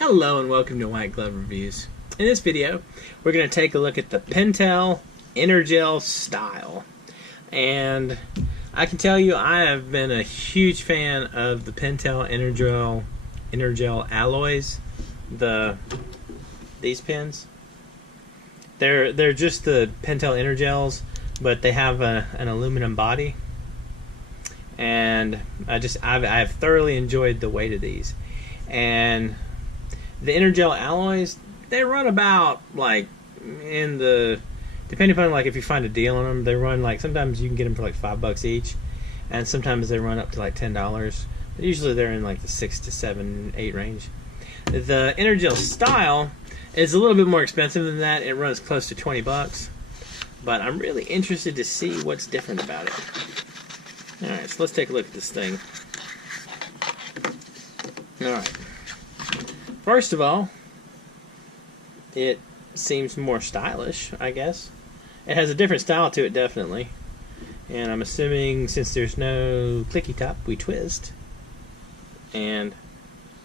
Hello and welcome to White Glove Reviews. In this video, we're going to take a look at the Pentel EnerGel Style. And I can tell you I have been a huge fan of the Pentel EnerGel alloys, these pens. They're just the Pentel EnerGels, but they have an aluminum body. And I've thoroughly enjoyed the weight of these. And the EnerGel alloys, they run about like depending upon like if you find a deal on them, they run like, sometimes you can get them for like $5 each, and sometimes they run up to like $10. But usually they're in like the $6 to $7, $8 range. The EnerGel Style is a little bit more expensive than that. It runs close to $20, but I'm really interested to see what's different about it. All right, so let's take a look at this thing. All right. First of all, it seems more stylish, I guess. It has a different style to it, definitely. And I'm assuming since there's no clicky top, we twist. And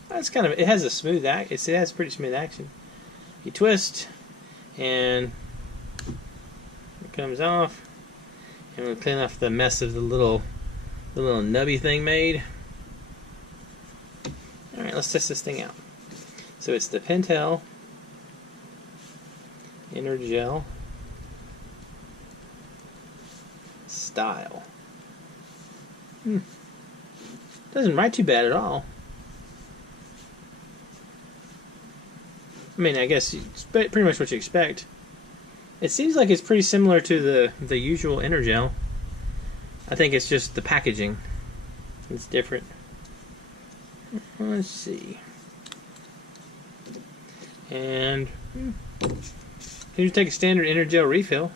that's kind of, it has a smooth it has pretty smooth action. You twist, and it comes off, and we'll clean off the mess of the little nubby thing made. All right, let's test this thing out. So it's the Pentel EnerGel Style. Doesn't write too bad at all. I mean, I guess it's pretty much what you expect. It seems like it's pretty similar to the usual EnerGel. I think it's just the packaging. It's different. Let's see. And you take a standard EnerGel refill,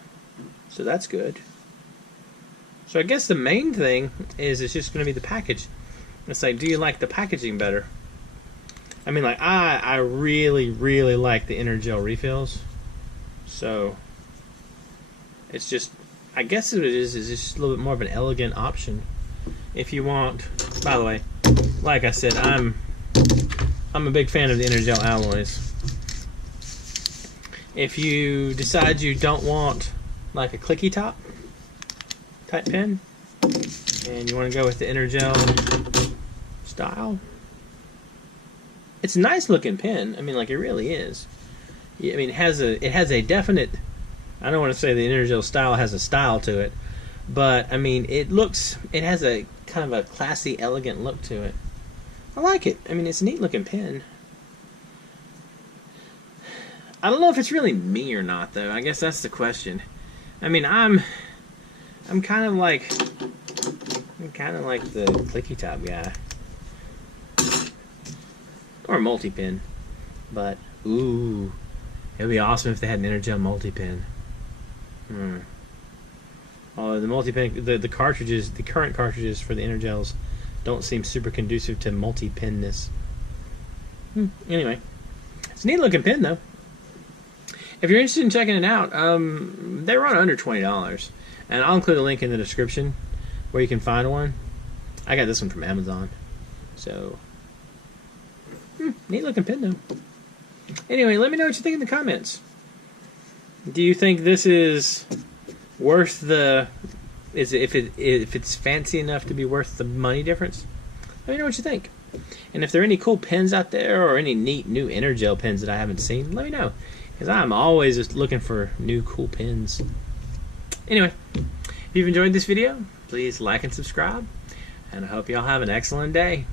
so that's good. So I guess the main thing is it's just going to be the package. It's like, do you like the packaging better? I mean, like I really like the EnerGel refills. So it's just, I guess what it is just a little bit more of an elegant option. If you want, by the way, like I said, I'm a big fan of the EnerGel alloys. If you decide you don't want like a clicky top type pen and you want to go with the EnerGel Style, it's a nice looking pen. I mean, like, it really is. I mean, it has a definite, I don't want to say the EnerGel Style has a style to it, but I mean, it has a kind of a classy, elegant look to it. I like it. I mean, it's a neat looking pen. I don't know if it's really me or not, though. I guess that's the question. I mean, I'm kind of like the clicky top guy, or multi-pen. But ooh, it would be awesome if they had an EnerGel multi-pen. Oh, the multi-pen, the cartridges, the current cartridges for the EnerGels don't seem super conducive to multi-penness. Anyway, it's a neat looking pen though. If you're interested in checking it out, they run under $20, and I'll include a link in the description where you can find one. I got this one from Amazon, so neat looking pen though. Anyway, let me know what you think in the comments. Do you think this is worth if it's fancy enough to be worth the money difference? Let me know what you think. And if there are any cool pens out there or any neat new EnerGel pens that I haven't seen, let me know, because I'm always just looking for new cool pens. Anyway, if you've enjoyed this video, please like and subscribe, and I hope y'all have an excellent day.